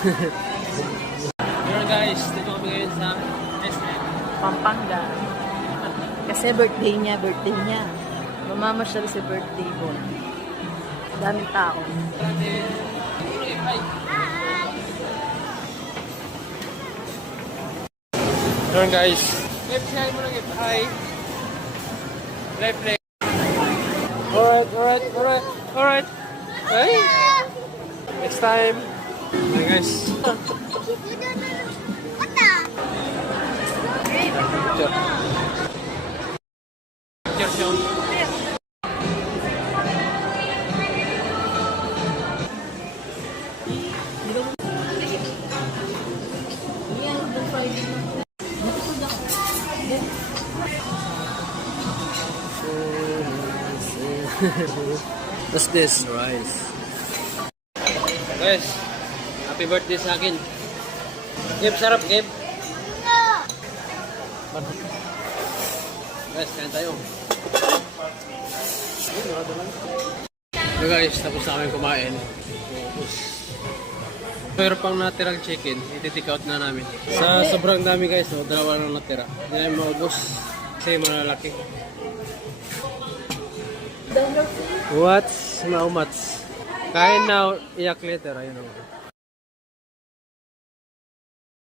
Yun guys, dito kami ngayon sa Pampanga. Kasi birthday niya. Mamamasyal si birthday boy. Daming tao. Yun guys. Hi mo lang ito. Hi. Left. Alright. Hey. Next time. Hey guys. Picture. What's this? Rice. Guys, happy birthday sa akin. Gib, sarap, Gib. Guys, kain tayo. So guys, tapos na kami kumain. Tapos, pero pang natirang chicken, iti-take out na namin. Sa sobrang dami guys, no, dalawa lang natira. Hindi namin maubos kasi malalaki. What's maumats? Kain now, iyak later. Ayun o.